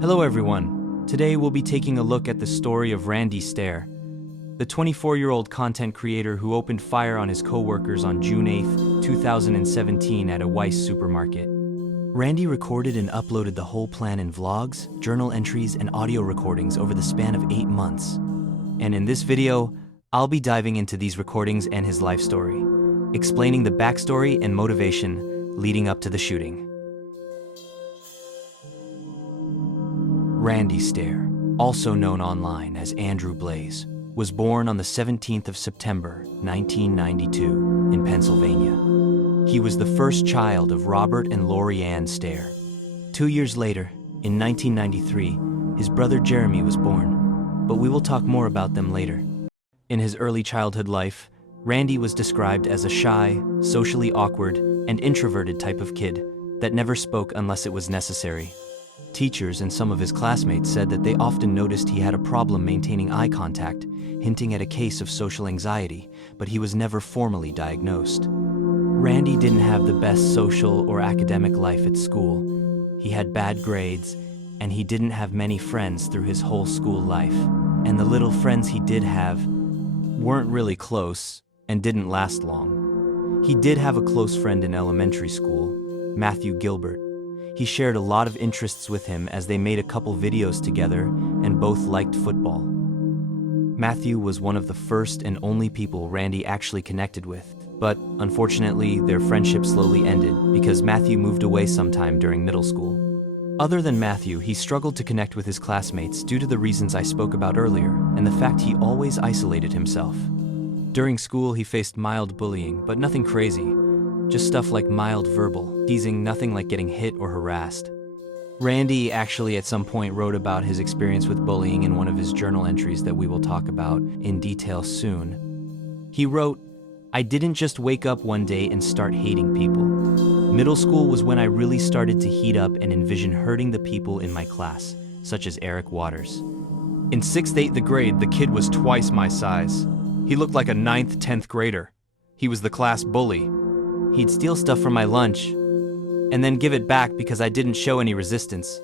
Hello everyone. Today we'll be taking a look at the story of Randy Stair, the 24-year-old content creator who opened fire on his coworkers on June 8, 2017 at a Weis supermarket. Randy recorded and uploaded the whole plan in vlogs, journal entries, and audio recordings over the span of 8 months. And in this video, I'll be diving into these recordings and his life story, explaining the backstory and motivation leading up to the shooting. Randy Stair, also known online as Andrew Blaze, was born on the 17th of September, 1992, in Pennsylvania. He was the first child of Robert and Lori Ann Stair. 2 years later, in 1993, his brother Jeremy was born, but we will talk more about them later. In his early childhood life, Randy was described as a shy, socially awkward, and introverted type of kid that never spoke unless it was necessary. Teachers and some of his classmates said that they often noticed he had a problem maintaining eye contact, hinting at a case of social anxiety, but he was never formally diagnosed. Randy didn't have the best social or academic life at school. He had bad grades, and he didn't have many friends through his whole school life. And the little friends he did have weren't really close and didn't last long. He did have a close friend in elementary school, Matthew Gilbert. He shared a lot of interests with him as they made a couple videos together and both liked football. Matthew was one of the first and only people Randy actually connected with, but unfortunately their friendship slowly ended because Matthew moved away sometime during middle school. Other than Matthew, he struggled to connect with his classmates due to the reasons I spoke about earlier and the fact he always isolated himself. During school he faced mild bullying, but nothing crazy. Just stuff like mild verbal teasing, nothing like getting hit or harassed. Randy actually at some point wrote about his experience with bullying in one of his journal entries that we will talk about in detail soon. He wrote, "I didn't just wake up one day and start hating people. Middle school was when I really started to heat up and envision hurting the people in my class, such as Eric Waters. In 6th, 8th grade, the kid was twice my size. He looked like a 9th, 10th grader. He was the class bully. He'd steal stuff from my lunch and then give it back because I didn't show any resistance.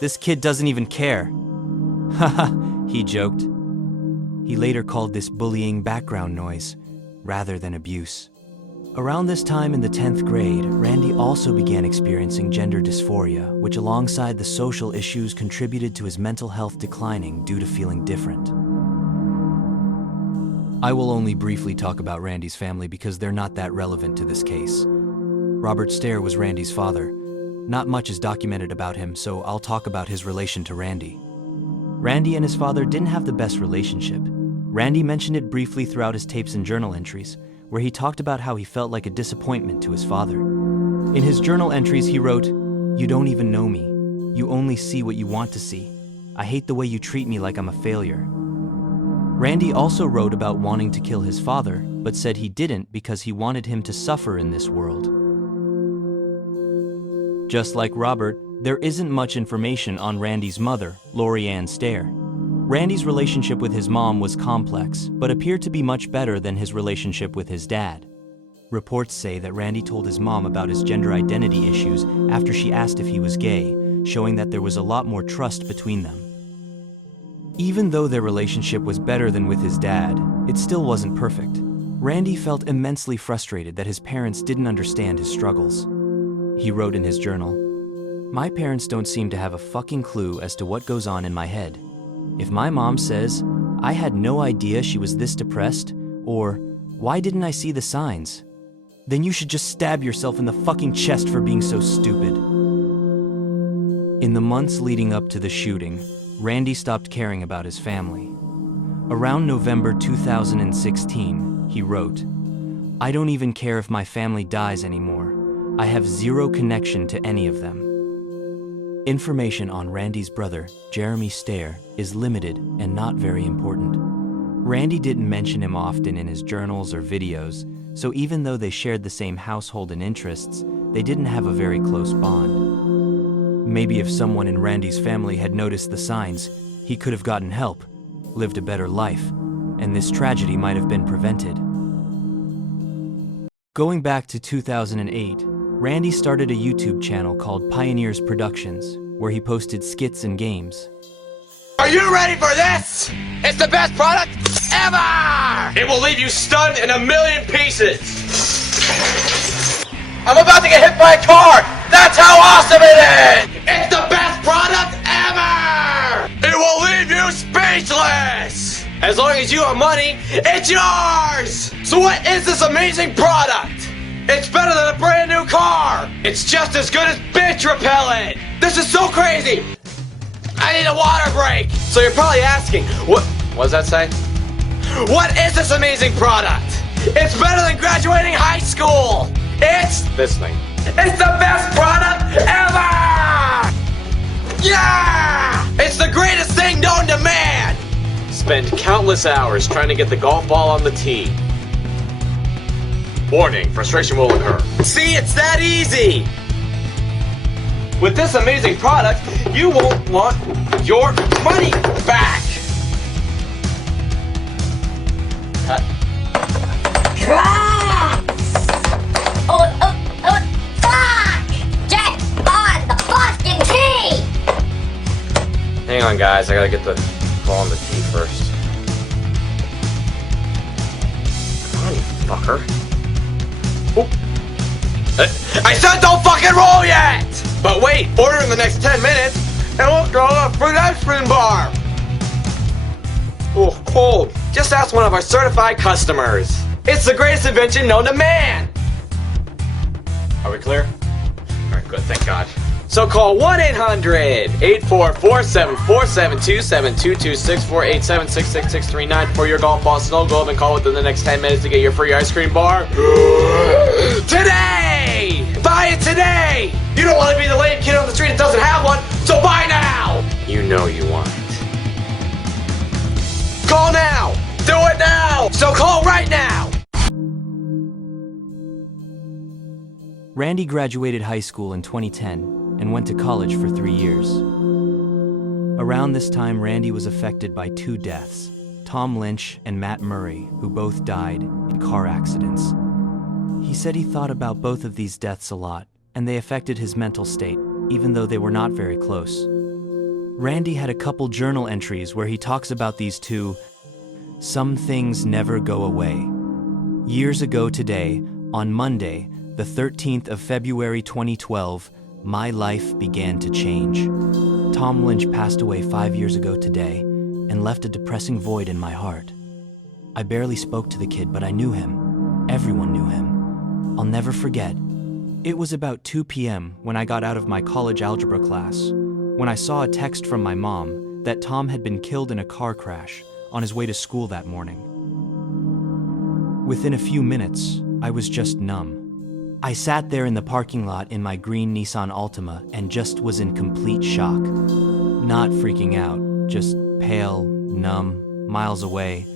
This kid doesn't even care." Haha, he joked. He later called this bullying background noise rather than abuse. Around this time in the 10th grade, Randy also began experiencing gender dysphoria, which alongside the social issues contributed to his mental health declining due to feeling different. I will only briefly talk about Randy's family because they're not that relevant to this case. Robert Stair was Randy's father. Not much is documented about him, so I'll talk about his relation to Randy. Randy and his father didn't have the best relationship. Randy mentioned it briefly throughout his tapes and journal entries, where he talked about how he felt like a disappointment to his father. In his journal entries he wrote, "You don't even know me. You only see what you want to see. I hate the way you treat me like I'm a failure." Randy also wrote about wanting to kill his father, but said he didn't because he wanted him to suffer in this world. Just like Robert, there isn't much information on Randy's mother, Lori Ann Stair. Randy's relationship with his mom was complex, but appeared to be much better than his relationship with his dad. Reports say that Randy told his mom about his gender identity issues after she asked if he was gay, showing that there was a lot more trust between them. Even though their relationship was better than with his dad, it still wasn't perfect. Randy felt immensely frustrated that his parents didn't understand his struggles. He wrote in his journal, "My parents don't seem to have a fucking clue as to what goes on in my head. If my mom says, 'I had no idea she was this depressed,' or 'Why didn't I see the signs?' then you should just stab yourself in the fucking chest for being so stupid." In the months leading up to the shooting, Randy stopped caring about his family. Around November 2016, he wrote, "I don't even care if my family dies anymore. I have zero connection to any of them." Information on Randy's brother, Jeremy Stair, is limited and not very important. Randy didn't mention him often in his journals or videos, so even though they shared the same household and interests, they didn't have a very close bond. Maybe if someone in Randy's family had noticed the signs, he could have gotten help, lived a better life, and this tragedy might have been prevented. Going back to 2008, Randy started a YouTube channel called Pioneers Productions, where he posted skits and games. Are you ready for this? It's the best product ever! It will leave you stunned in a million pieces. I'm about to get hit by a car! That's how awesome it is! It's the best product ever! It will leave you speechless! As long as you have money, it's yours! So what is this amazing product? It's better than a brand new car! It's just as good as bitch repellent! This is so crazy! I need a water break! So you're probably asking, what does that say? What is this amazing product? It's better than graduating high school! It's this thing. It's the best product ever! Yeah! It's the greatest thing known to man! Spend countless hours trying to get the golf ball on the tee. Warning, frustration will occur. See, it's that easy! With this amazing product, you won't want your money back! Cut. Fuck! Get on the fucking tee! Hang on, guys, I gotta get the ball on the tee first. Come on, you fucker. Oh. I said don't fucking roll yet! But wait, order in the next 10 minutes, and we'll throw a fruit ice cream bar! Oh, cold. Just ask one of our certified customers. It's the greatest invention known to man! Are we clear? Alright, good, thank God. So call 1-800-844-747-272-226-487-666-639 for your golf ball snow globe and call within the next 10 minutes to get your free ice cream bar. Today! Buy it today! You don't want to be the lame kid on the street that doesn't have one, so buy now! You know you want it. Call now! Do it now! So call right now! Randy graduated high school in 2010 and went to college for 3 years. Around this time, Randy was affected by 2 deaths, Tom Lynch and Matt Murray, who both died in car accidents. He said he thought about both of these deaths a lot, and they affected his mental state, even though they were not very close. Randy had a couple journal entries where he talks about these 2. Some things never go away. Years ago today, on Monday, the 13th of February 2012, my life began to change. Tom Lynch passed away 5 years ago today and left a depressing void in my heart. I barely spoke to the kid, but I knew him. Everyone knew him. I'll never forget. It was about 2 p.m. when I got out of my college algebra class, when I saw a text from my mom that Tom had been killed in a car crash on his way to school that morning. Within a few minutes, I was just numb. I sat there in the parking lot in my green Nissan Altima and just was in complete shock. Not freaking out, just pale, numb, miles away.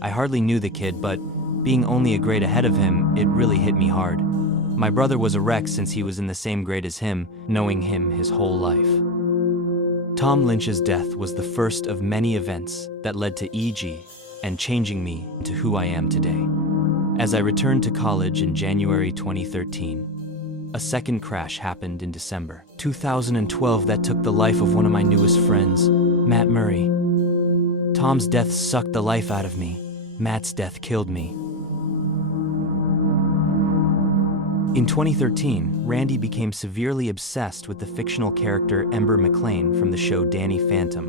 I hardly knew the kid, but being only a grade ahead of him, it really hit me hard. My brother was a wreck since he was in the same grade as him, knowing him his whole life. Tom Lynch's death was the first of many events that led to EG and changing me into who I am today. As I returned to college in January 2013, a second crash happened in December 2012 that took the life of one of my newest friends, Matt Murray. Tom's death sucked the life out of me. Matt's death killed me. In 2013, Randy became severely obsessed with the fictional character Ember McLean from the show Danny Phantom.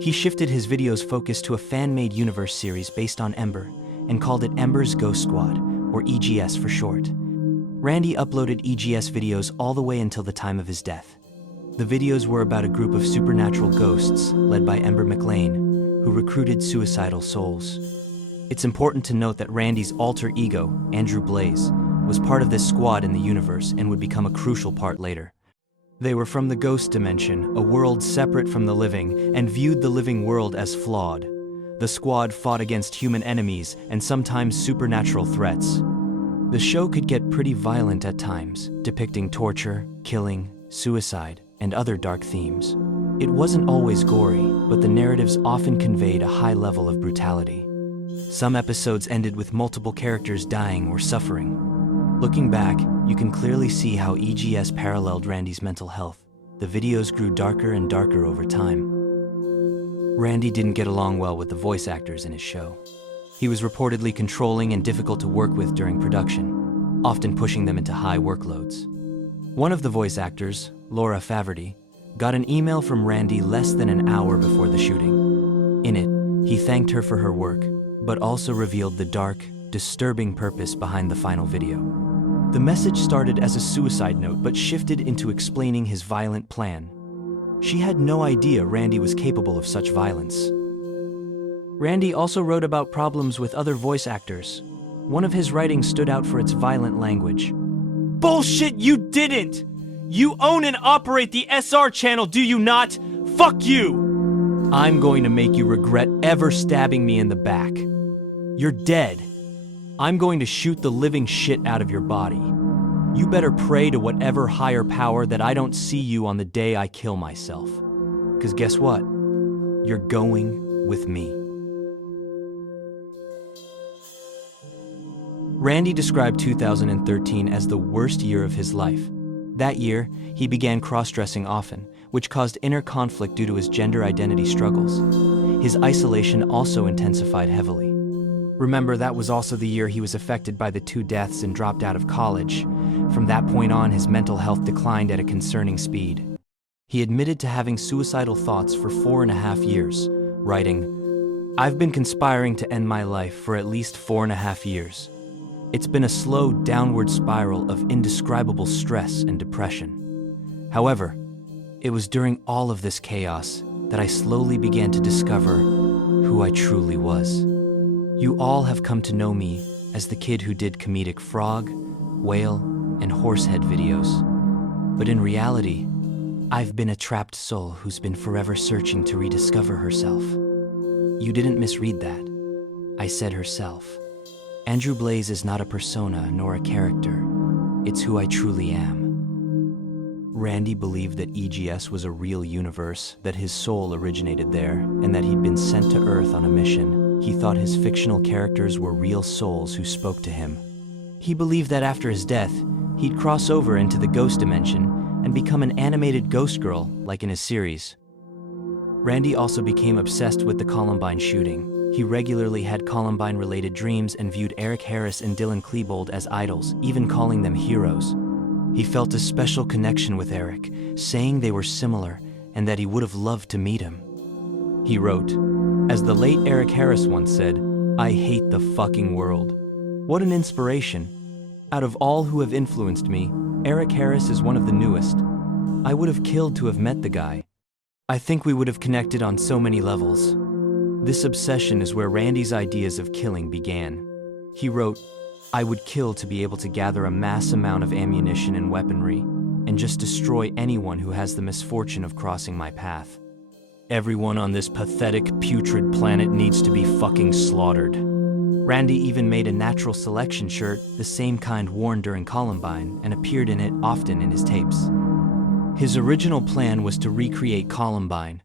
He shifted his videos' focus to a fan-made universe series based on Ember and called it Ember's Ghost Squad, or EGS for short. Randy uploaded EGS videos all the way until the time of his death. The videos were about a group of supernatural ghosts led by Ember McLean, who recruited suicidal souls. It's important to note that Randy's alter ego, Andrew Blaze, was part of this squad in the universe and would become a crucial part later. They were from the ghost dimension, a world separate from the living, and viewed the living world as flawed. The squad fought against human enemies and sometimes supernatural threats. The show could get pretty violent at times, depicting torture, killing, suicide, and other dark themes. It wasn't always gory, but the narratives often conveyed a high level of brutality. Some episodes ended with multiple characters dying or suffering. Looking back, you can clearly see how EGS paralleled Randy's mental health. The the videos grew darker and darker over time. Randy didn't get along well with the voice actors in his show. He was reportedly controlling and difficult to work with during production, often pushing them into high workloads. One of the voice actors, Laura Faverty, got an email from Randy less than an hour before the shooting. In it, he thanked her for her work, but also revealed the dark, disturbing purpose behind the final video. The message started as a suicide note but shifted into explaining his violent plan. She had no idea Randy was capable of such violence. Randy also wrote about problems with other voice actors. One of his writings stood out for its violent language. Bullshit, you didn't! You own and operate the SR channel, do you not? Fuck you! I'm going to make you regret ever stabbing me in the back. You're dead. I'm going to shoot the living shit out of your body. You better pray to whatever higher power that I don't see you on the day I kill myself. 'Cause guess what? You're going with me. Randy described 2013 as the worst year of his life. That year, he began cross-dressing often, which caused inner conflict due to his gender identity struggles. His isolation also intensified heavily. Remember, that was also the year he was affected by the 2 deaths and dropped out of college. From that point on, his mental health declined at a concerning speed. He admitted to having suicidal thoughts for 4.5 years, writing, "I've been conspiring to end my life for at least 4.5 years. It's been a slow downward spiral of indescribable stress and depression. However, it was during all of this chaos that I slowly began to discover who I truly was. You all have come to know me as the kid who did comedic frog, whale, and horsehead videos. But in reality, I've been a trapped soul who's been forever searching to rediscover herself." You didn't misread that. I said herself. Andrew Blaze is not a persona nor a character. It's who I truly am. Randy believed that EGS was a real universe, that his soul originated there, and that he'd been sent to Earth on a mission. He thought his fictional characters were real souls who spoke to him. He believed that after his death, he'd cross over into the ghost dimension and become an animated ghost girl, like in his series. Randy also became obsessed with the Columbine shooting. He regularly had Columbine-related dreams and viewed Eric Harris and Dylan Klebold as idols, even calling them heroes. He felt a special connection with Eric, saying they were similar and that he would have loved to meet him. He wrote, "As the late Eric Harris once said, I hate the fucking world." What an inspiration. Out of all who have influenced me, Eric Harris is one of the newest. I would have killed to have met the guy. I think we would have connected on so many levels. This obsession is where Randy's ideas of killing began. He wrote, "I would kill to be able to gather a mass amount of ammunition and weaponry, and just destroy anyone who has the misfortune of crossing my path. Everyone on this pathetic, putrid planet needs to be fucking slaughtered." Randy even made a natural selection shirt, the same kind worn during Columbine, and appeared in it often in his tapes. His original plan was to recreate Columbine.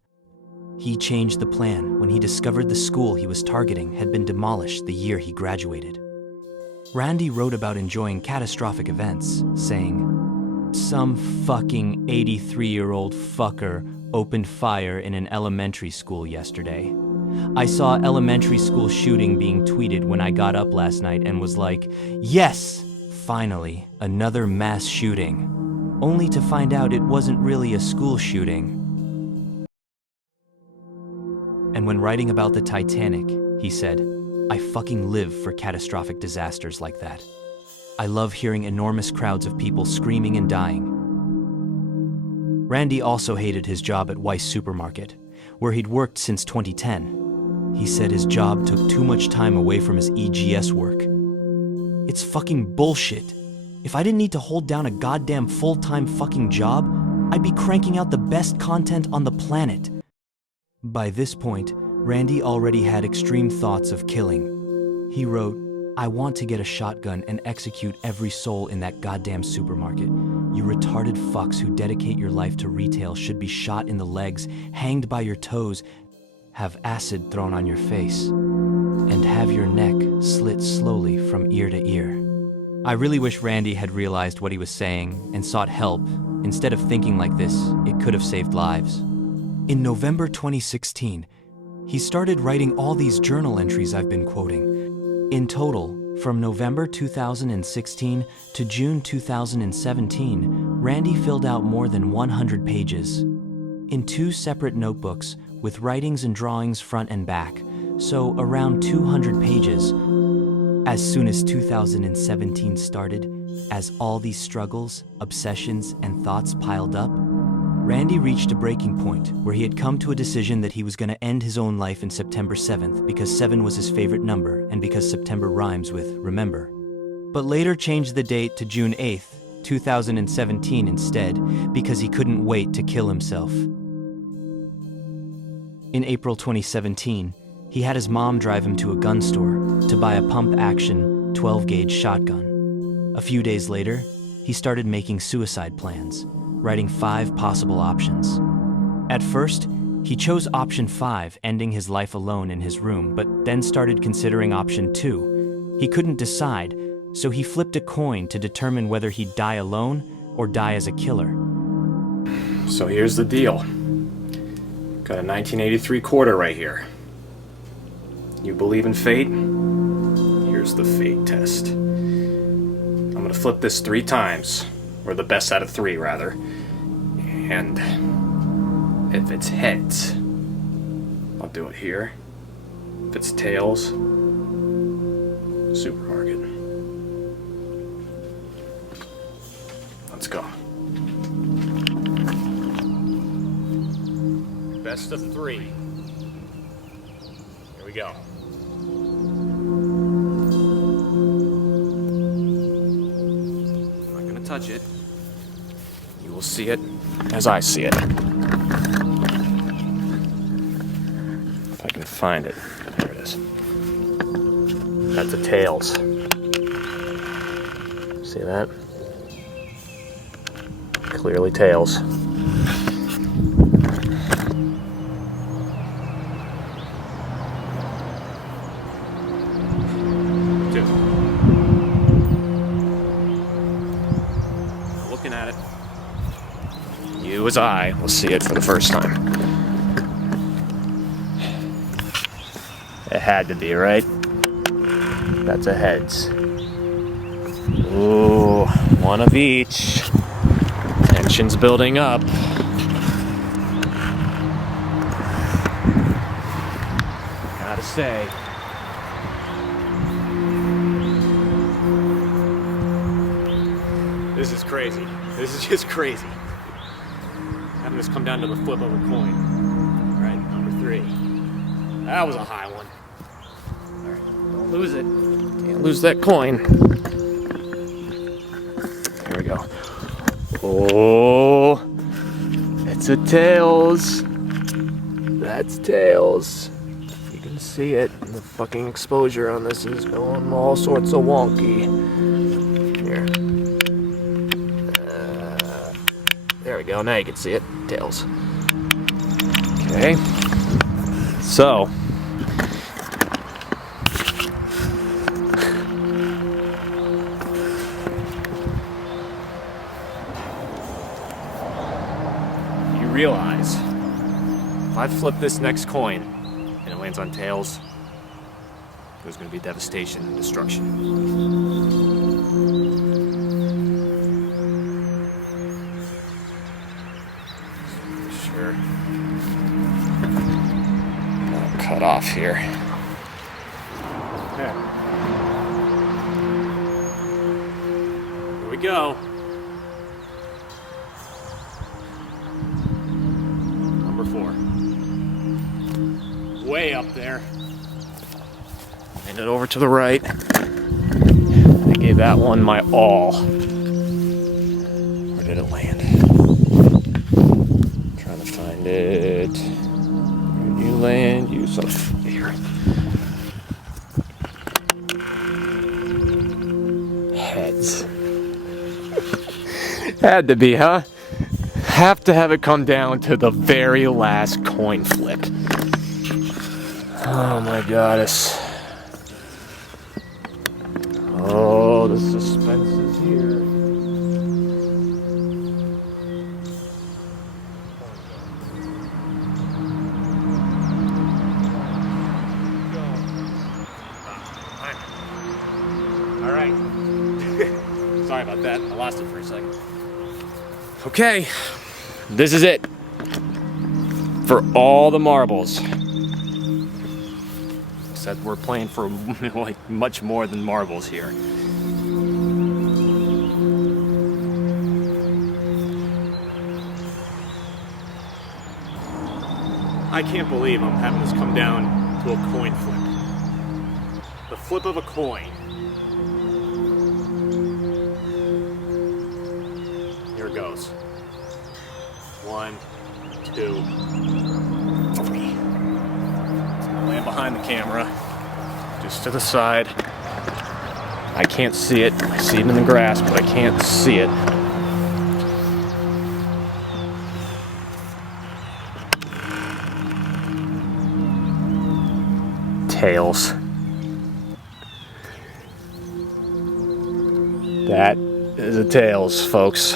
He changed the plan when he discovered the school he was targeting had been demolished the year he graduated. Randy wrote about enjoying catastrophic events, saying, "Some fucking 83-year-old fucker opened fire in an elementary school yesterday. I saw elementary school shooting being tweeted when I got up last night and was like, yes, finally, another mass shooting. Only to find out it wasn't really a school shooting." And when writing about the Titanic, he said, "I fucking live for catastrophic disasters like that. I love hearing enormous crowds of people screaming and dying." Randy also hated his job at Weis supermarket, where he'd worked since 2010. He said his job took too much time away from his EGS work. It's fucking bullshit. If I didn't need to hold down a goddamn full-time fucking job, I'd be cranking out the best content on the planet. By this point, Randy already had extreme thoughts of killing. He wrote, "I want to get a shotgun and execute every soul in that goddamn supermarket. You retarded fucks who dedicate your life to retail should be shot in the legs, hanged by your toes, have acid thrown on your face, and have your neck slit slowly from ear to ear." I really wish Randy had realized what he was saying and sought help Instead of thinking like this, it could have saved lives. In November 2016, he started writing all these journal entries I've been quoting. In total, from November 2016 to June 2017, Randy filled out more than 100 pages in 2 separate notebooks with writings and drawings front and back, so around 200 pages. As soon as 2017 started, as all these struggles, obsessions, and thoughts piled up, Randy reached a breaking point where he had come to a decision that he was going to end his own life in September 7th because 7 was his favorite number and because September rhymes with remember. But later changed the date to June 8th, 2017 instead because he couldn't wait to kill himself. In April 2017, he had his mom drive him to a gun store to buy a pump-action 12-gauge shotgun. A few days later, he started making suicide plans, writing 5 possible options. At first, he chose option 5, ending his life alone in his room, but then started considering option 2. He couldn't decide, so he flipped a coin to determine whether he'd die alone or die as a killer. So here's the deal. Got a 1983 quarter right here. You believe in fate? Here's the fate test. I'm gonna flip this 3 times, or the best out of 3 rather. And if it's heads, I'll do it here. If it's tails, supermarket. Let's go. Best of 3. Here we go. I'm not gonna touch it. You will see it as I see it. If I can find it. There it is. That's the tails. See that? Clearly tails. Looking at it. You as I will see it for the first time. It had to be, right? That's a heads. Ooh, one of each. Tension's building up. Gotta say. This is crazy. This is just crazy. Having this come down to the flip of a coin. Alright, number 3. That was a high one. Alright, don't lose it. Can't lose that coin. Here we go. Oh, it's a tails. That's tails. You can see it. The fucking exposure on this is going all sorts of wonky. Here. There we go. Now you can see it. Tails. Okay. So. You realize if I flip this next coin and it lands on tails, there's going to be devastation and destruction. Sure. I'll cut off here. Okay. Here we go. Number 4. Way up there. And it over to the right. I gave that one my all. Where did it land? Trying to find it. Where did you land? You son of here. Heads. Had to be, huh? Have to have it come down to the very last coin flip. Oh my goddess. Oh, the suspense is here. Sorry about that. I lost it for a second. Okay, this is it. For all the marbles. Except we're playing for like much more than marbles here. I can't believe I'm having this come down to a coin flip. The flip of a coin. Here it goes. 1, 2, 3. Land behind the camera. Just to the side. I can't see it. I see it in the grass, but I can't see it. Tails. That is a tails, folks.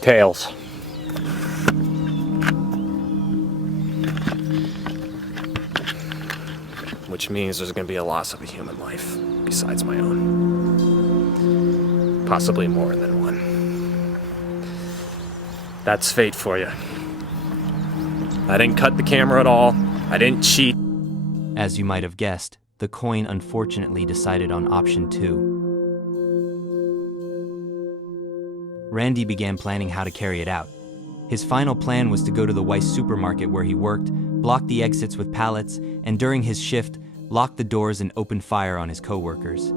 Tails. Which means there's going to be a loss of a human life besides my own. Possibly more than one. That's fate for you. I didn't cut the camera at all. I didn't cheat. As you might have guessed, the coin unfortunately decided on option 2. Randy began planning how to carry it out. His final plan was to go to the Weis supermarket where he worked, block the exits with pallets, and during his shift, lock the doors and open fire on his coworkers.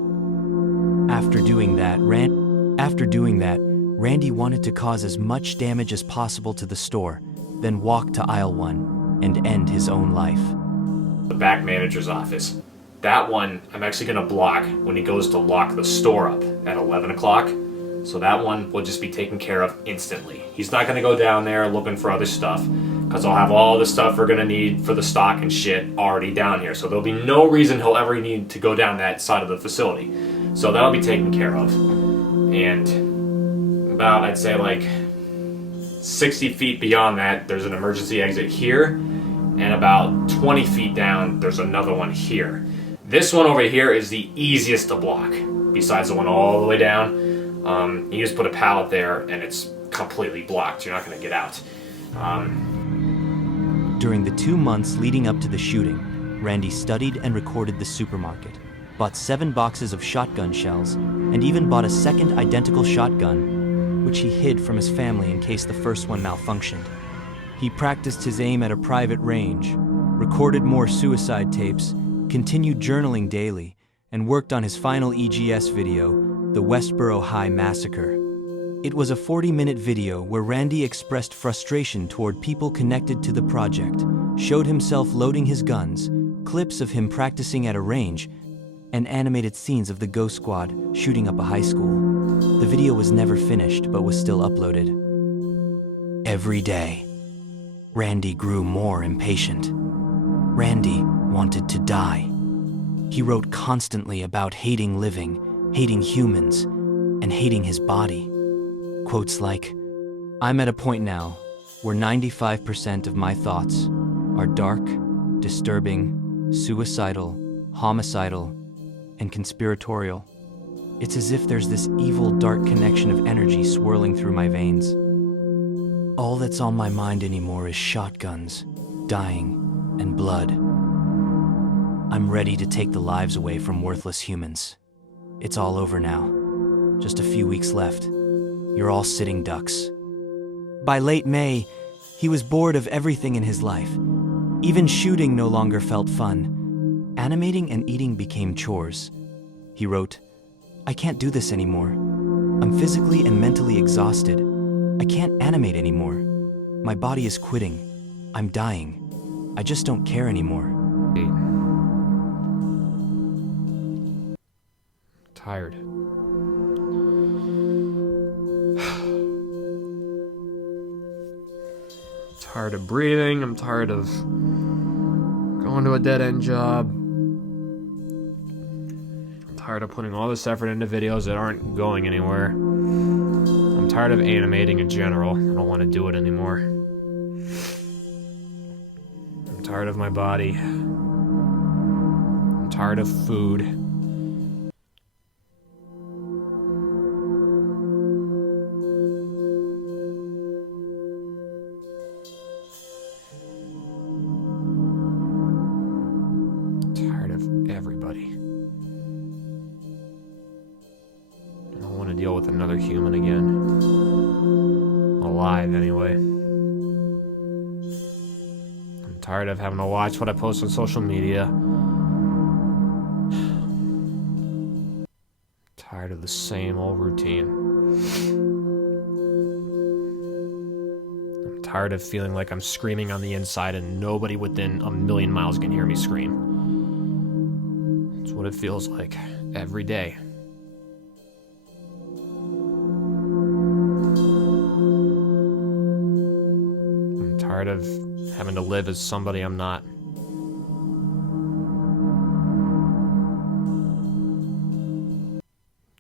After doing that, Randy wanted to cause as much damage as possible to the store, then walk to aisle 1 and end his own life. The back manager's office. That one I'm actually going to block when he goes to lock the store up at 11 o'clock. So that one will just be taken care of instantly. He's not going to go down there looking for other stuff because I'll have all the stuff we're going to need for the stock and shit already down here. So there'll be no reason he'll ever need to go down that side of the facility. So that'll be taken care of. And about, I'd say like 60 feet beyond that, there's an emergency exit here. And about 20 feet down, there's another one here. This one over here is the easiest to block, besides the one all the way down. You just put a pallet there and it's completely blocked. You're not going to get out. During the 2 months leading up to the shooting, Randy studied and recorded the supermarket, bought 7 boxes of shotgun shells, and even bought a second identical shotgun, which he hid from his family in case the first one malfunctioned. He practiced his aim at a private range, recorded more suicide tapes, continued journaling daily, and worked on his final EGS video, the Westboro High Massacre. It was a 40-minute video where Randy expressed frustration toward people connected to the project, showed himself loading his guns, clips of him practicing at a range, and animated scenes of the Ghost Squad shooting up a high school. The video was never finished but was still uploaded. Every day, Randy grew more impatient. Randy wanted to die. He wrote constantly about hating living, hating humans, and hating his body. Quotes like, "I'm at a point now where 95% of my thoughts are dark, disturbing, suicidal, homicidal, and conspiratorial. It's as if there's this evil, dark connection of energy swirling through my veins. All that's on my mind anymore is shotguns, dying, and blood. I'm ready to take the lives away from worthless humans. It's all over now. Just a few weeks left. You're all sitting ducks." By late May, he was bored of everything in his life. Even shooting no longer felt fun. Animating and eating became chores. He wrote, "I can't do this anymore. I'm physically and mentally exhausted. I can't animate anymore. My body is quitting. I'm dying. I just don't care anymore." Tired. Tired of breathing. I'm tired of going to a dead-end job. I'm tired of putting all this effort into videos that aren't going anywhere. I'm tired of animating in general. I don't want to do it anymore. I'm tired of my body. I'm tired of food. everybody. I don't want to deal with another human again. Alive, anyway. I'm tired of having to watch what I post on social media. Tired of the same old routine. I'm tired of feeling like I'm screaming on the inside and nobody within a million miles can hear me scream. It's what it feels like every day. I'm tired of having to live as somebody I'm not.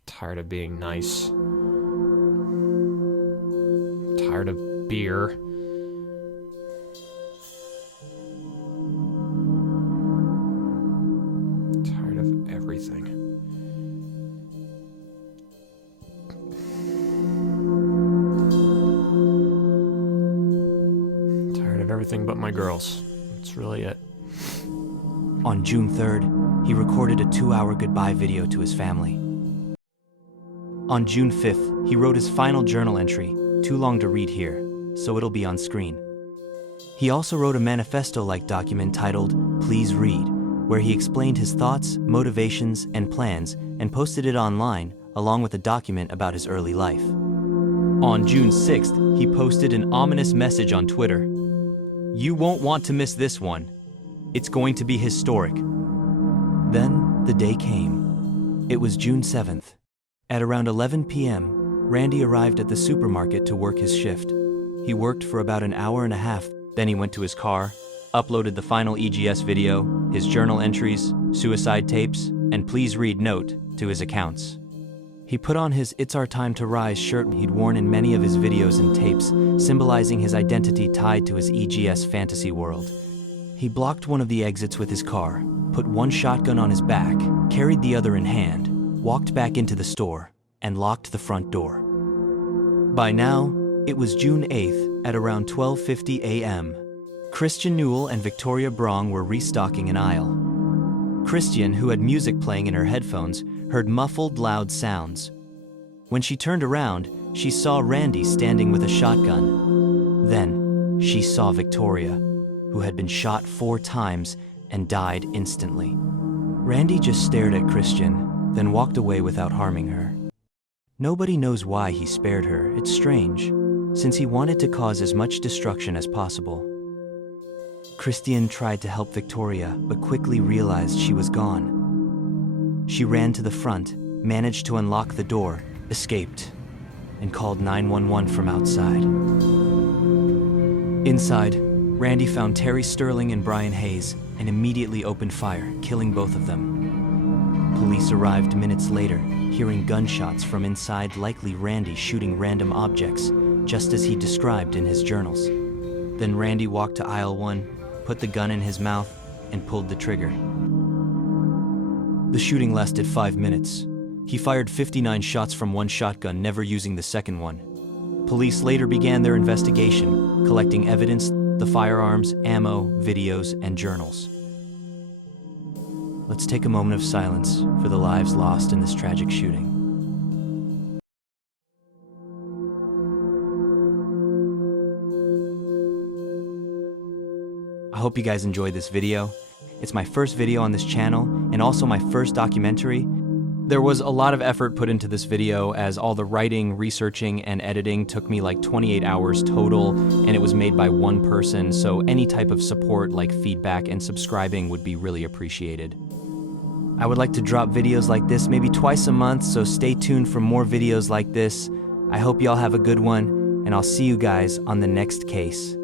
Tired of being nice. Tired of beer. Tired of everything. Tired of everything but my girls. That's really it. On June 3rd, he recorded a 2-hour goodbye video to his family. On June 5th, he wrote his final journal entry, too long to read here, so it'll be on screen. He also wrote a manifesto-like document titled, "Please Read," where he explained his thoughts, motivations, and plans and posted it online, along with a document about his early life. On June 6th, he posted an ominous message on Twitter. "You won't want to miss this one. It's going to be historic." Then, the day came. It was June 7th. At around 11 p.m., Randy arrived at the supermarket to work his shift. He worked for about an hour and a half, then he went to his car, uploaded the final EGS video, his journal entries, suicide tapes, and please read note to his accounts. He put on his "It's Our Time to Rise" shirt he'd worn in many of his videos and tapes, symbolizing his identity tied to his EGS fantasy world. He blocked one of the exits with his car, put one shotgun on his back, carried the other in hand, walked back into the store, and locked the front door. By now, it was June 8th at around 12:50 a.m. Christian Newell and Victoria Brong were restocking an aisle. Christian, who had music playing in her headphones, heard muffled, loud sounds. When she turned around, she saw Randy standing with a shotgun. Then, she saw Victoria, who had been shot 4 times and died instantly. Randy just stared at Christian, then walked away without harming her. Nobody knows why he spared her. It's strange, since he wanted to cause as much destruction as possible. Christian tried to help Victoria, but quickly realized she was gone. She ran to the front, managed to unlock the door, escaped, and called 911 from outside. Inside, Randy found Terry Sterling and Brian Hayes and immediately opened fire, killing both of them. Police arrived minutes later, hearing gunshots from inside, likely Randy shooting random objects, just as he described in his journals. Then Randy walked to aisle 1, put the gun in his mouth, and pulled the trigger. The shooting lasted 5 minutes. He fired 59 shots from one shotgun, never using the second one. Police later began their investigation, collecting evidence, the firearms, ammo, videos, and journals. Let's take a moment of silence for the lives lost in this tragic shooting. I hope you guys enjoyed this video. It's my first video on this channel and also my first documentary. There was a lot of effort put into this video, as all the writing, researching, and editing took me like 28 hours total, and it was made by one person, so any type of support like feedback and subscribing would be really appreciated. I would like to drop videos like this maybe twice a month, so stay tuned for more videos like this. I hope y'all have a good one, and I'll see you guys on the next case.